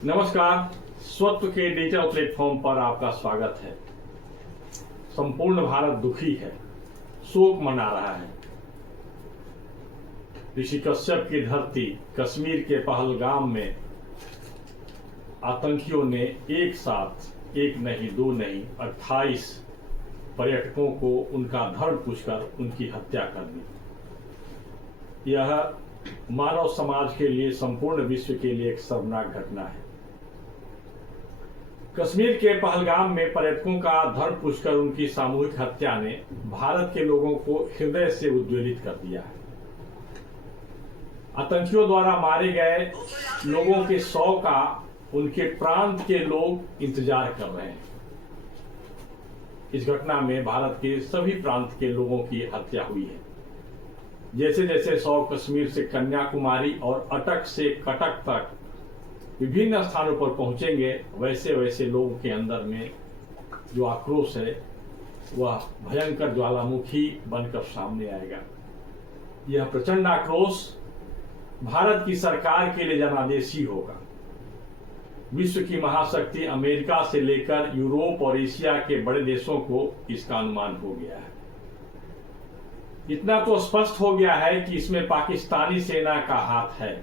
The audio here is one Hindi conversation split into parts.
नमस्कार। स्वत्व के डिजिटल प्लेटफॉर्म पर आपका स्वागत है। संपूर्ण भारत दुखी है, शोक मना रहा है। ऋषि कश्यप की धरती कश्मीर के पहलगाम में आतंकियों ने एक साथ एक नहीं दो नहीं 28 पर्यटकों को उनका धर्म पूछकर उनकी हत्या कर दी। यह मानव समाज के लिए, संपूर्ण विश्व के लिए एक शर्मनाक घटना है। कश्मीर के पहलगाम में पर्यटकों का धर्म पूछकर उनकी सामूहिक हत्या ने भारत के लोगों को हृदय से उद्वेलित कर दिया है। आतंकियों द्वारा मारे गए लोगों के शव का उनके प्रांत के लोग इंतजार कर रहे हैं। इस घटना में भारत के सभी प्रांत के लोगों की हत्या हुई है। जैसे जैसे शव कश्मीर से कन्याकुमारी और अटक से कटक तक विभिन्न स्थानों पर पहुंचेंगे, वैसे वैसे लोगों के अंदर में जो आक्रोश है वह भयंकर ज्वालामुखी बनकर सामने आएगा। यह प्रचंड आक्रोश भारत की सरकार के लिए जनादेशी होगा। विश्व की महाशक्ति अमेरिका से लेकर यूरोप और एशिया के बड़े देशों को इसका अनुमान हो गया है। इतना तो स्पष्ट हो गया है कि इसमें पाकिस्तानी सेना का हाथ है।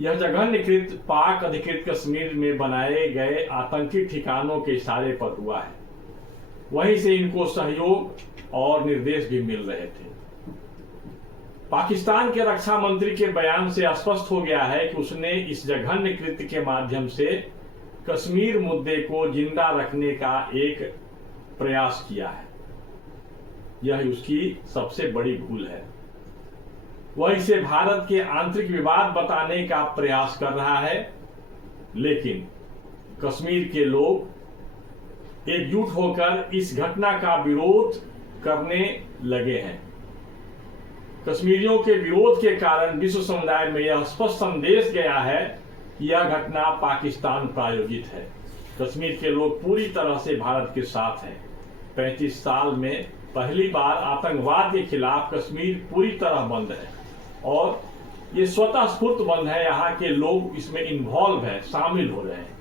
यह जघन्यकृत पाक अधिकृत कश्मीर में बनाए गए आतंकी ठिकानों के इशारे पर हुआ है। वहीं से इनको सहयोग और निर्देश भी मिल रहे थे। पाकिस्तान के रक्षा मंत्री के बयान से स्पष्ट हो गया है कि उसने इस जघन्य कृत्य के माध्यम से कश्मीर मुद्दे को जिंदा रखने का एक प्रयास किया है। यह उसकी सबसे बड़ी भूल है। वह इसे भारत के आंतरिक विवाद बताने का प्रयास कर रहा है, लेकिन कश्मीर के लोग एकजुट होकर इस घटना का विरोध करने लगे हैं। कश्मीरियों के विरोध के कारण विश्व समुदाय में यह स्पष्ट संदेश गया है कि यह घटना पाकिस्तान प्रायोजित है। कश्मीर के लोग पूरी तरह से भारत के साथ हैं। 35 साल में पहली बार आतंकवाद के खिलाफ कश्मीर पूरी तरह बंद है और ये स्वतः स्फूर्त बंद है। यहाँ के लोग इसमें इन्वॉल्व है, शामिल हो रहे हैं।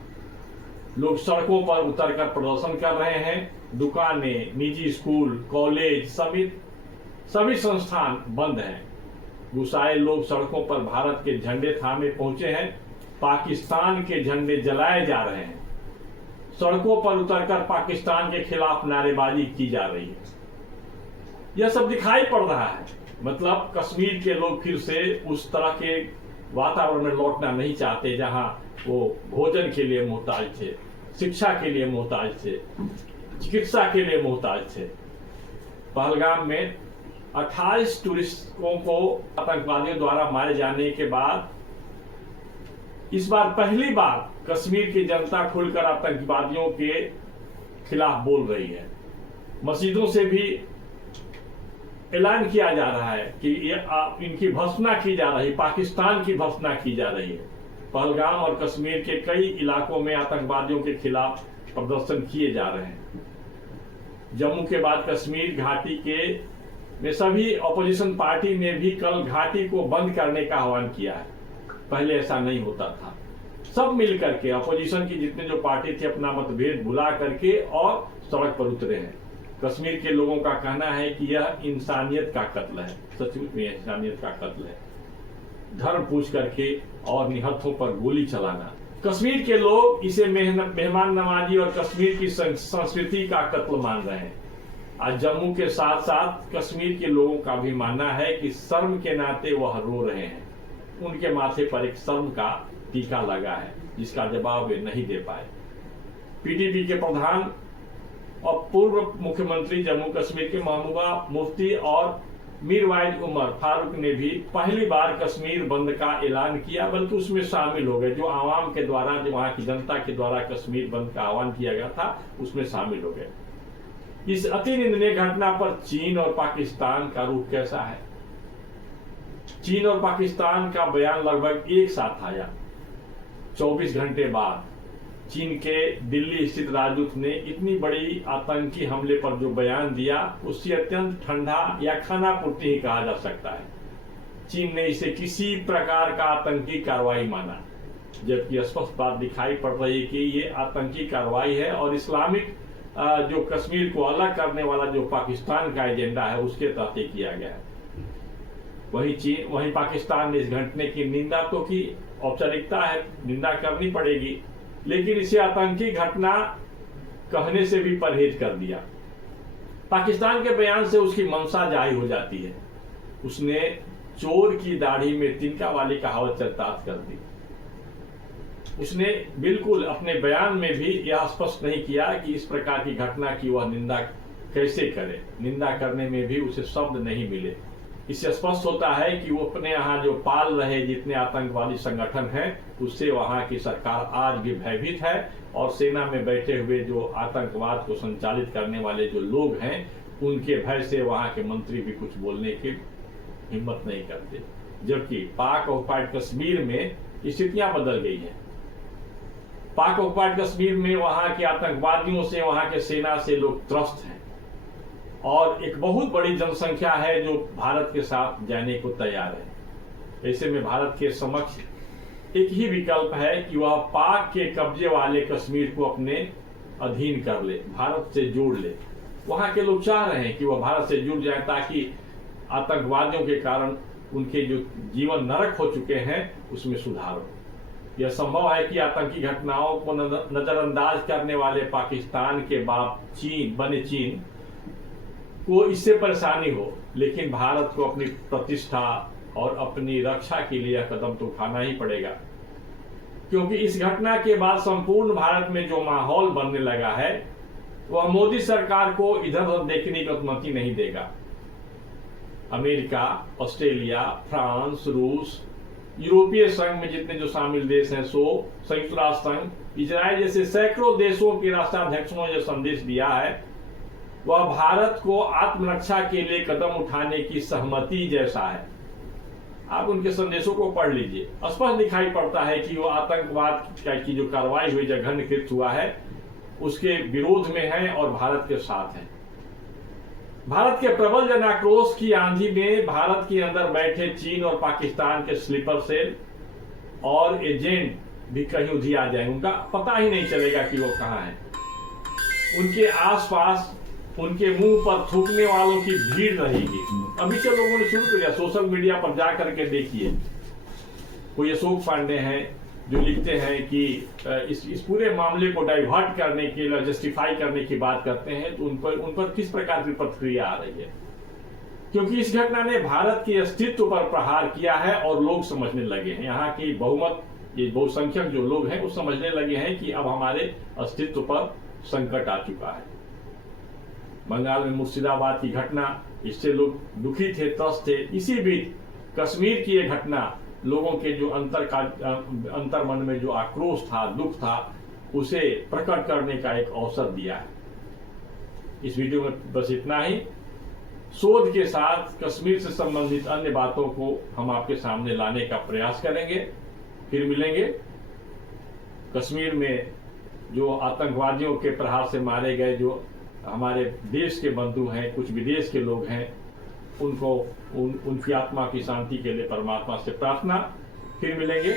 लोग सड़कों पर उतरकर प्रदर्शन कर रहे हैं। दुकानें, निजी स्कूल, कॉलेज समेत सभी संस्थान बंद हैं। गुस्साए लोग सड़कों पर भारत के झंडे थामे पहुंचे हैं। पाकिस्तान के झंडे जलाए जा रहे हैं। सड़कों पर उतरकर पाकिस्तान के खिलाफ नारेबाजी की जा रही है। यह सब दिखाई पड़ रहा है। मतलब कश्मीर के लोग फिर से उस तरह के वातावरण में लौटना नहीं चाहते जहां वो भोजन के लिए मोहताज थे, शिक्षा के लिए मोहताज थे, चिकित्सा के लिए मोहताज थे। पहलगाम में 28 टूरिस्टों को आतंकवादियों द्वारा मारे जाने के बाद इस बार पहली बार कश्मीर की जनता खुलकर आतंकवादियों के खिलाफ बोल रही है। मस्जिदों से भी ऐलान किया जा रहा है कि इनकी भर्त्सना की जा रही, पाकिस्तान की भर्त्सना की जा रही है। पहलगाम और कश्मीर के कई इलाकों में आतंकवादियों के खिलाफ प्रदर्शन किए जा रहे हैं। जम्मू के बाद कश्मीर घाटी के में सभी ऑपोजिशन पार्टी ने भी कल घाटी को बंद करने का आह्वान किया है। पहले ऐसा नहीं होता था। सब मिलकर के ऑपोजिशन की जितने जो पार्टी थे अपना मतभेद भुला करके और सड़क पर उतरे हैं। कश्मीर के लोगों का कहना है कि यह इंसानियत का कत्ल है। सचमुच में इंसानियत का कत्ल है। धर्म पूछ करके और निहत्थों पर गोली चलाना। कश्मीर के लोग इसे मेहमान नवाजी और कश्मीर की संस्कृति का कत्ल मान रहे हैं। आज जम्मू के साथ साथ कश्मीर के लोगों का भी मानना है कि शर्म के नाते वह रो रहे हैं। उनके माथे पर एक शर्म का टीका लगा है जिसका जवाब वे नहीं दे पाए। पीडीपी के प्रधान और पूर्व मुख्यमंत्री जम्मू कश्मीर के महबूबा मुफ्ती और मीरवाइज उमर फारूक ने भी पहली बार कश्मीर बंद का ऐलान किया, बल्कि उसमें शामिल हो गए। जो आवाम के द्वारा, जो वहां की जनता के द्वारा कश्मीर बंद का आह्वान किया गया था, उसमें शामिल हो गए। इस अति निंदनीय घटना पर चीन और पाकिस्तान का रुख कैसा है? चीन और पाकिस्तान का बयान लगभग एक साथ आया। 24 घंटे बाद चीन के दिल्ली स्थित राजदूत ने इतनी बड़ी आतंकी हमले पर जो बयान दिया, उससे अत्यंत ठंडा या खानापूर्ति ही कहा जा सकता है। चीन ने इसे किसी प्रकार का आतंकी कार्रवाई माना। जबकि स्पष्ट बात दिखाई पड़ रही है कि ये आतंकी कार्रवाई है और इस्लामिक जो कश्मीर को अलग करने वाला जो पाकिस्तान का एजेंडा है उसके तहत ये किया गया है। वहीं पाकिस्तान ने इस घटने की निंदा तो की, औपचारिकता है, निंदा करनी पड़ेगी, लेकिन इसे आतंकी घटना कहने से भी परहेज कर दिया। पाकिस्तान के बयान से उसकी मंशा जाहिर हो जाती है। उसने चोर की दाढ़ी में तिनका वाली कहावत चरितार्थ कर दी। उसने बिल्कुल अपने बयान में भी यह स्पष्ट नहीं किया कि इस प्रकार की घटना की वह निंदा कैसे करे। निंदा करने में भी उसे शब्द नहीं मिले। इससे स्पष्ट होता है कि वो अपने यहाँ जो पाल रहे जितने आतंकवादी संगठन हैं उससे वहाँ की सरकार आज भी भयभीत है और सेना में बैठे हुए जो आतंकवाद को संचालित करने वाले जो लोग हैं उनके भय से वहाँ के मंत्री भी कुछ बोलने की हिम्मत नहीं करते। जबकि पाक ऑक्युपाइड कश्मीर में स्थितियां बदल गई हैं। पाक ऑक्युपाइड कश्मीर में वहां के आतंकवादियों से, वहां के सेना से लोग त्रस्त हैं और एक बहुत बड़ी जनसंख्या है जो भारत के साथ जाने को तैयार है। ऐसे में भारत के समक्ष एक ही विकल्प है कि वह पाक के कब्जे वाले कश्मीर को अपने अधीन कर ले, भारत से जोड़ ले। वहां के लोग चाह रहे हैं कि वह भारत से जुड़ जाए ताकि आतंकवादियों के कारण उनके जो जीवन नरक हो चुके हैं उसमें सुधार हो। यह संभव है कि आतंकी घटनाओं को नजरअंदाज करने वाले पाकिस्तान के बाप चीन को इससे परेशानी हो, लेकिन भारत को अपनी प्रतिष्ठा और अपनी रक्षा के लिए यह कदम तो उठाना ही पड़ेगा, क्योंकि इस घटना के बाद संपूर्ण भारत में जो माहौल बनने लगा है वह मोदी सरकार को इधर उधर देखने की अनुमति नहीं देगा। अमेरिका, ऑस्ट्रेलिया, फ्रांस, रूस, यूरोपीय संघ में जितने जो शामिल देश हैं सो, संयुक्त राष्ट्र संघ, इजराइल जैसे सैकड़ों देशों के राष्ट्राध्यक्षों ने जो संदेश दिया है वह भारत को आत्मरक्षा के लिए कदम उठाने की सहमति जैसा है। आप उनके संदेशों को पढ़ लीजिए। स्पष्ट दिखाई पड़ता है कि वो आतंकवाद की जो कार्रवाई हुई, जघन्य कृत्य हुआ है, उसके विरोध में है और भारत के साथ है। भारत के प्रबल जन आक्रोश की आंधी में भारत के अंदर बैठे चीन और पाकिस्तान के स्लीपर सेल और एजेंट भी कहीं उधी आ जाएंगे। उनका पता ही नहीं चलेगा कि वो कहाँ हैं। उनके आसपास उनके मुंह पर थूकने वालों की भीड़ रहेगी। अभी से लोगों ने शुरू कर दिया, सोशल मीडिया पर जा करके देखिए। कोई अशोक पांडे हैं जो लिखते हैं कि इस पूरे मामले को डाइवर्ट करने के लिए, जस्टिफाई करने की बात करते हैं, तो उन पर किस प्रकार की प्रतिक्रिया आ रही है, क्योंकि इस घटना ने भारत के अस्तित्व पर प्रहार किया है और लोग समझने लगे हैं, यहाँ की बहुमत, ये बहुसंख्यक जो लोग हैं वो समझने लगे हैं कि अब हमारे अस्तित्व पर संकट आ चुका है। बंगाल में मुर्शिदाबाद की घटना, इससे लोग दुखी थे, त्रस्त थे। इसी बीच कश्मीर की ये घटना लोगों के जो अंतर मन में जो आक्रोश था, दुख था, उसे प्रकट करने का एक अवसर दिया है। इस वीडियो में बस इतना ही। शोध के साथ कश्मीर से संबंधित अन्य बातों को हम आपके सामने लाने का प्रयास करेंगे। फिर मिलेंगे। कश्मीर में जो आतंकवादियों के प्रहार से मारे गए जो हमारे देश के बंधु हैं, कुछ विदेश के लोग हैं, उनको उनकी आत्मा की शांति के लिए परमात्मा से प्रार्थना। फिर मिलेंगे।